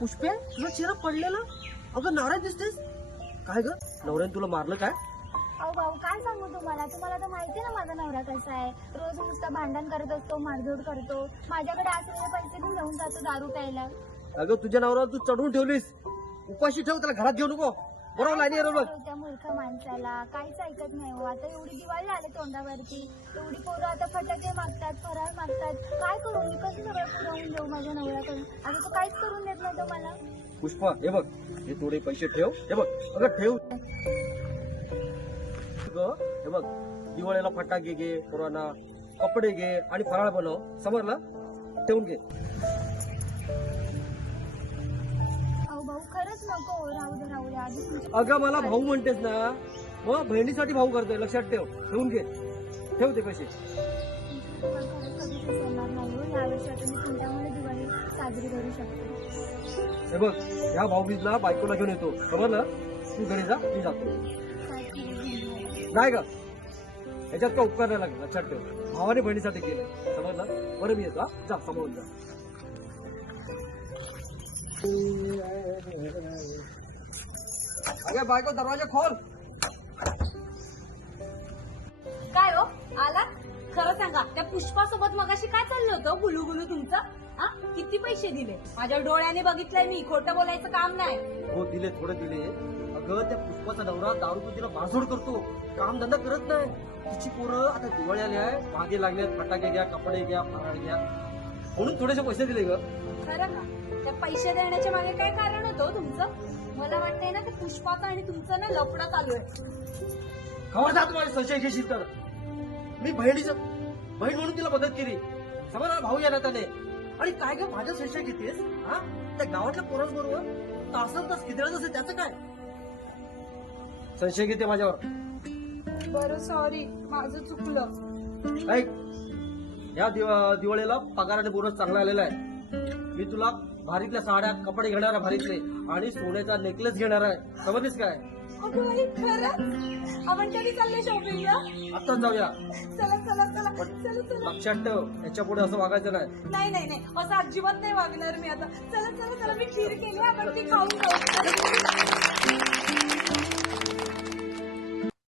पुष्पे तुझा चेहरा पडलेला? अगं नाराज दिसतेस? काय ग? नवऱ्याने तुला मारलं काय? अहो भाऊ काय सांगू तुम्हाला? तुम्हाला तर माहिती ना माझा नवरा कसा आहे. रोज नुसतं भांडण करत असतो मारझोड करतो. माझ्याकडे असलेले पैसे पण घेऊन जातो दारू प्यायला. अगं तुझ्या नवऱ्याला तू चढवून ठेवलीस. उपाशी ठेव त्याला घरात घेऊ नको. बरोबर लाईनी बरोबर सांगू त्या मूर्ख माणसाला? काहीच ऐकत नाही हो. आता एवढी दिवाळी आले तोंडावरती. एवढी पोरं आता फटाके मागतात. माझ्या नवऱ्याकडून. आता तो काहीच करून देत नाही तो मला. पुष्पा हे बघ हे थोडे पैसे ठेव. हे बघ अगं ठेव. ग, हे बघ दिवाळीला फटाके घे पुराणा कपडे घे आणि फराळ बनव. समजलं? ठेवून घे. अहो भाऊ खरंच नको. राहू दे राहू दे. आधी तुमची अगं मला भाऊ म्हणतेस ना मग बहिणीसाठी भाऊ करतोय. लक्षात ठेव. ठेवून घे. ठेव ते पैसे. पण खरंच कधीच विसरणार नाही हो. या वर्षी आता मी तुमच्यामुळे दिवाळी साजरी करू शकतो. हे बघ या भाऊबीजला बायकोला घेऊन येतो. समजलं तू घरी जा मी जातो. नाही का याच्यात का उपकार नाही लागला लक्षात ठेव. भावाने बहिणीसाठी केलं समजलं बरं मी येतो हा. जा समोरून जा. अगे बायको दरवाजा खोल. सांगा त्या पुष्पासोबत मगाशी काय चाललं होतं? गुलू गुलू तुमचं? हा? किती पैसे दिले? माझ्या डोळ्याने बघितलंय मी. खोटं बोलायचं काम नाही. हो दिले थोडे दिले. अगं त्या पुष्पाचा नवरा दारू तो तिला भासोड करतो. काम धंदा करत नाही. तिची पोरं आता दिवाळी आली आहे. मागे लागल्यात फटाके घ्या कपडे घ्या फराळ घ्या. म्हणून थोडेसे पैसे दिले ग. खरं का? त्या पैसे देण्याच्या मागे काय कारण होतं हो तुमचं? मला वाटतंय ना ते पुष्पाचं आणि तुमचं ना लफडा चालू आहे. खबर जात माझे संशय घेशील तर. मी बहिणीचं बहीण म्हणून तिला मदत केली. समजा भाऊ या नात्याने. आणि काय ग माझ्या संशय घेतेस? हा? त्या गावातल्या पोरांबरोबर तासन तास किती असेल त्याचं काय? संशय घेते माझ्यावर. बरं सॉरी माझं चुकलं. ऐक या दिवा दिवाळीला पगार आणि बोनस चांगला आलेला आहे. मी तुला भारीतल्या साड्या कपडे घेणार आहे भारीतले. आणि सोन्याचा नेकलेस घेणार आहे. समजलीस काय? अगं बाई खरंच आपण कधी चालले शॉपिंगला आत्ताच जाऊया. चला चला चला चला चला. लक्षात ठेव याच्यापुढे असं वागायचं नाही नाही नाही नाही. असं अजिबात नाही वागणार मी आता. चला चला चला. मी खीर केली आपण ती खाऊन जाऊ.